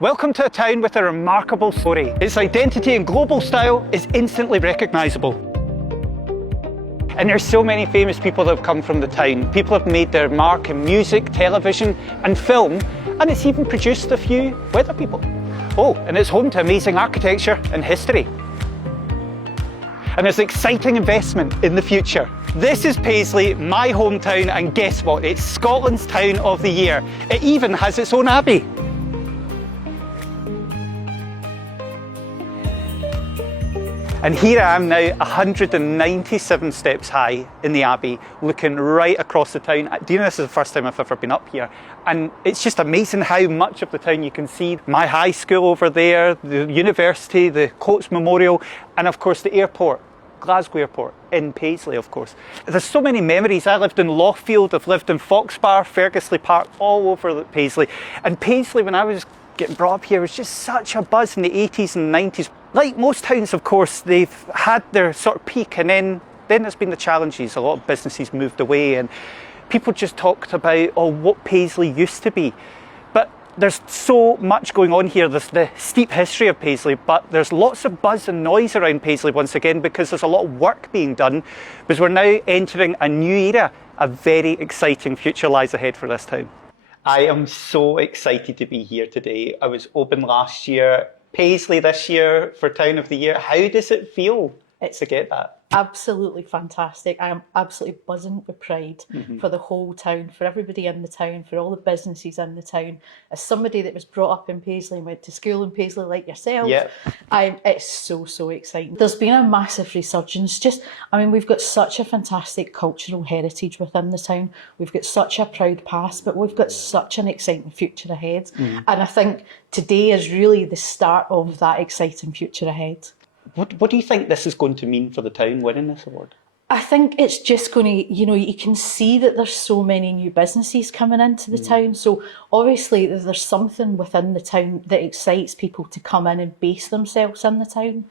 Welcome to a town with a remarkable story. Its identity and global style is instantly recognisable. And there's so many famous people that have come from the town. People have made their mark in music, television and film, and it's even produced a few weather people. Oh, and it's home to amazing architecture and history. And there's exciting investment in the future. This is Paisley, my hometown, and guess what? It's Scotland's Town of the Year. It even has its own abbey. And here I am now, 197 steps high in the Abbey, looking right across the town. Do you know this is the first time I've ever been up here? And it's just amazing how much of the town you can see. My high school over there, the university, the Coates Memorial, and of course the airport, Glasgow Airport, in Paisley of course. There's so many memories. I lived in Lochfield, I've lived in Foxbar, Fergusley Park, all over Paisley. And Paisley, when I was getting brought up here, was just such a buzz in the 80s and 90s. Like most towns, of course, they've had their sort of peak, and then there's been the challenges. A lot of businesses moved away and people just talked about, oh, what Paisley used to be. But there's so much going on here. There's the steep history of Paisley, but there's lots of buzz and noise around Paisley once again because there's a lot of work being done, because we're now entering a new era. A very exciting future lies ahead for this town. I am so excited to be here today. I was open last year, Paisley this year for Town of the Year. How does it feel to get that? Absolutely fantastic. I am absolutely buzzing with pride for the whole town, for everybody in the town, for all the businesses in the town. As somebody that was brought up in Paisley and went to school in Paisley like yourself, it's so exciting. There's been a massive resurgence. We've got such a fantastic cultural heritage within the town. We've got such a proud past, but we've got such an exciting future ahead. And I think today is really the start of that exciting future ahead. What do you think this is going to mean for the town winning this award? I think it's just going to, you can see that there's so many new businesses coming into the town. So obviously there's something within the town that excites people to come in and base themselves in the town.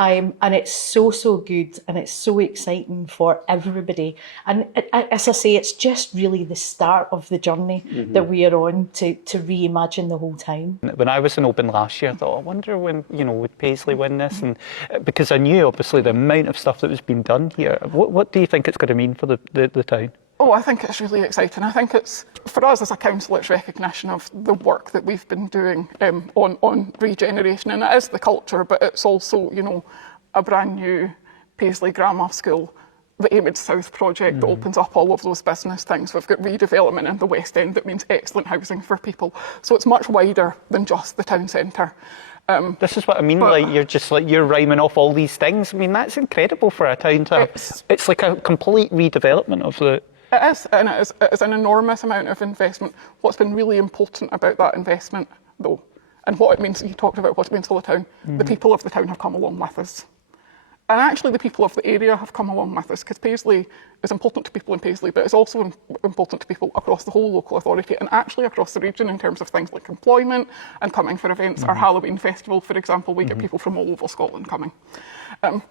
And it's so good, and it's so exciting for everybody. And as I say, it's just really the start of the journey that we are on to reimagine the whole town. When I was in Open last year, I thought, I wonder when, would Paisley win this? And because I knew obviously the amount of stuff that was being done here. What do you think it's going to mean for the town? Oh, I think it's really exciting. I think it's, for us as a council, it's recognition of the work that we've been doing on regeneration, and it is the culture, but it's also, a brand new Paisley Grammar School, the Amid South project that opens up all of those business things. We've got redevelopment in the West End that means excellent housing for people. So it's much wider than just the town centre. This is what I mean, you're rhyming off all these things. I mean, that's incredible for a town to have. It's like a complete redevelopment of the... It is, and it is an enormous amount of investment. What's been really important about that investment, though, and what it means, you talked about what it means for the town, the people of the town have come along with us. And actually the people of the area have come along with us, because Paisley is important to people in Paisley, but it's also important to people across the whole local authority and actually across the region in terms of things like employment and coming for events. Our Halloween festival, for example, we get people from all over Scotland coming.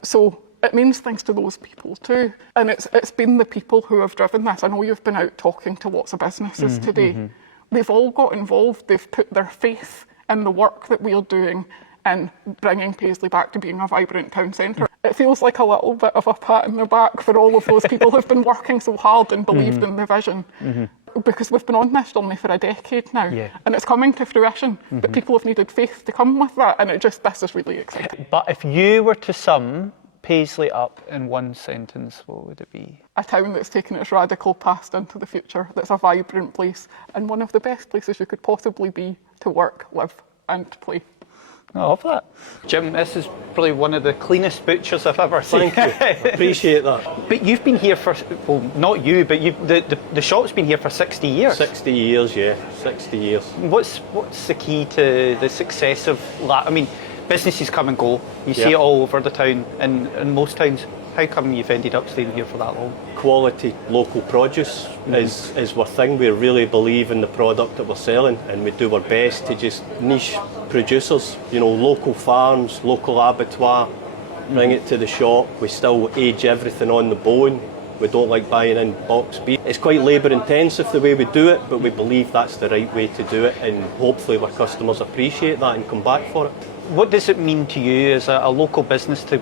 So it means things to those people too. And it's been the people who have driven this. I know you've been out talking to lots of businesses today. They've all got involved. They've put their faith in the work that we're doing in bringing Paisley back to being a vibrant town centre. It feels like a little bit of a pat in the back for all of those people who've been working so hard and believed in the vision. Because we've been on this journey for a decade now, and it's coming to fruition, but people have needed faith to come with that, and this is really exciting. But if you were to sum Paisley up in one sentence, what would it be? A town that's taken its radical past into the future, that's a vibrant place, and one of the best places you could possibly be to work, live and play. I love that. Jim, this is probably one of the cleanest butchers I've ever seen. Thank you, appreciate that. But you've been here for, well, not you, but the shop's been here for 60 years. 60 years, yeah, 60 years. What's the key to the success of that? I mean, businesses come and go. You see it all over the town, and in most towns. How come you've ended up staying here for that long? Quality local produce is our thing. We really believe in the product that we're selling, and we do our best to just niche producers, local farms, local abattoir, bring it to the shop. We still age everything on the bone, We don't like buying in box beef. It's quite labour intensive the way we do it, but we believe that's the right way to do it, and hopefully our customers appreciate that and come back for it. What does it mean to you as a local business to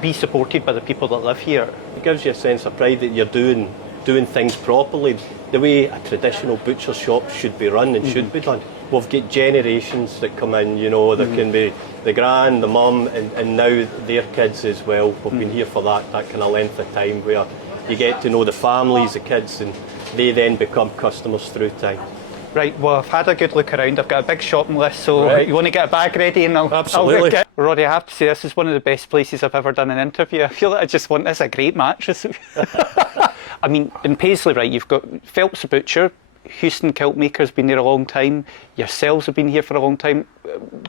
be supported by the people that live here? It gives you a sense of pride that you're doing things properly, the way a traditional butcher shop should be run and should be done. We've got generations that come in, you know, there can be the gran, the mum, and now their kids as well. We've been here for that kind of length of time where you get to know the families, the kids, and they then become customers through time. Right, well, I've had a good look around. I've got a big shopping list, so Right. you want to get a bag ready and Absolutely. I'll look at. Roddy, I have to say, this is one of the best places I've ever done an interview. I feel like I just want this, a great mattress. I mean, in Paisley, right, you've got Phelps the Butcher, Houston Kilt Maker's been there a long time, yourselves have been here for a long time.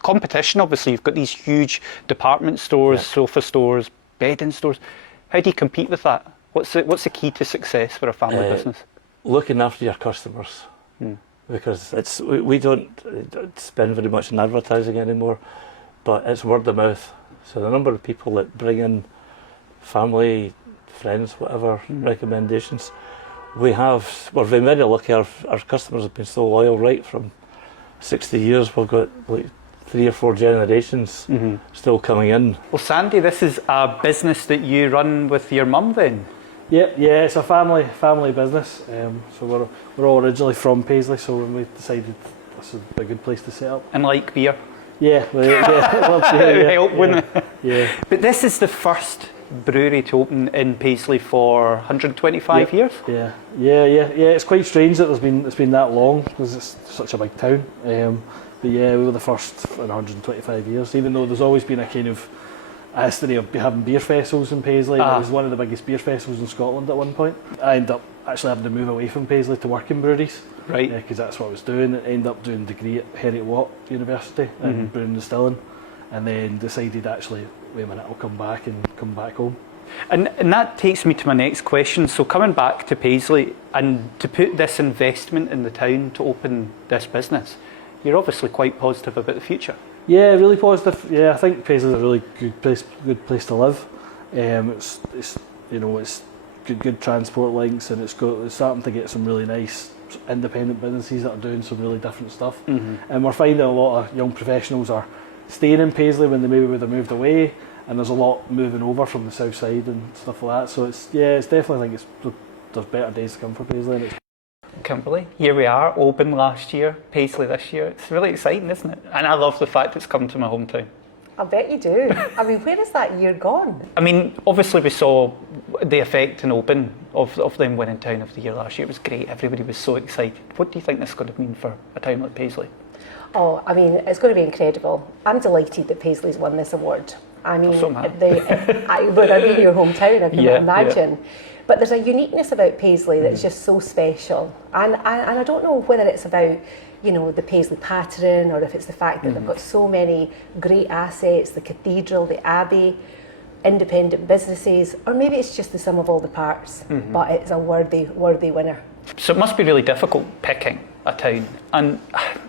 Competition, obviously, you've got these huge department stores, sofa stores, bedding stores. How do you compete with that? What's the key to success for a family business? Looking after your customers, because we don't spend very much on advertising anymore, but it's word of mouth. So the number of people that bring in family, friends, whatever recommendations, we're very lucky. Our customers have been so loyal right from 60 years. We've got like 3 or 4 generations still coming in. Well, Sandy, this is a business that you run with your mum then? Yeah, it's a family business. So we're all originally from Paisley, so when we decided this is a good place to set up. And like beer? Yeah, love beer, Help, wouldn't it? Yeah. But this is the first brewery to open in Paisley for 125 years? Yeah. It's quite strange that it's been that long because it's such a big town. But yeah, we were the first in 125 years, even though there's always been a kind of a history of having beer festivals in Paisley. It was one of the biggest beer festivals in Scotland at one point. I ended up actually having to move away from Paisley to work in breweries. Right. Because that's what I was doing. I ended up doing a degree at Heriot-Watt University in brewing and distilling, and then decided actually, wait a minute, I'll come back home. And that takes me to my next question. So coming back to Paisley and to put this investment in the town to open this business, you're obviously quite positive about the future. Yeah, really positive. Yeah, I think Paisley's a really good place to live. It's good transport links, and it's starting to get some really nice independent businesses that are doing some really different stuff. And we're finding a lot of young professionals are staying in Paisley when they maybe would have moved away, and there's a lot moving over from the south side and stuff like that. So it's definitely, I think there's better days to come for Paisley. And Kimberley, here we are, Oban last year, Paisley this year. It's really exciting, isn't it? And I love the fact it's come to my hometown. I bet you do. I mean, where is that year gone? I mean, obviously we saw the effect in Oban of them winning Town of the Year last year. It was great. Everybody was so excited. What do you think this is going to mean for a town like Paisley? Oh, I mean, it's going to be incredible. I'm delighted that Paisley's won this award. I mean, So am I. it would have been your hometown, I can Yeah, imagine. yeah. But there's a uniqueness about Paisley that's just so special. And I don't know whether it's about, the Paisley pattern, or if it's the fact that they've got so many great assets, the cathedral, the abbey, independent businesses, or maybe it's just the sum of all the parts, but it's a worthy winner. So it must be really difficult picking a town. And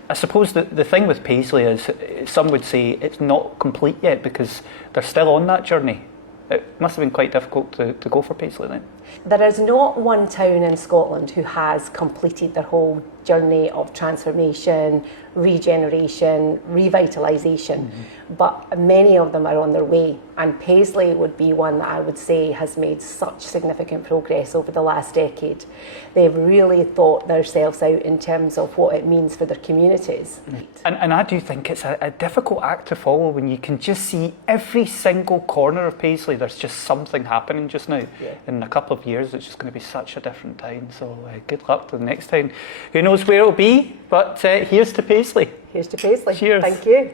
I suppose the thing with Paisley is, some would say it's not complete yet because they're still on that journey. It must have been quite difficult to go for Paisley then. There is not one town in Scotland who has completed their whole journey of transformation, regeneration, revitalisation, but many of them are on their way, and Paisley would be one that I would say has made such significant progress over the last decade. They've really thought themselves out in terms of what it means for their communities. And I do think it's a difficult act to follow when you can just see every single corner of Paisley, there's just something happening just now. Yeah. In a couple of years, it's just going to be such a different town. So good luck to the next town. Who knows where it'll be, but here's to Paisley. Here's to Paisley. Cheers. Thank you.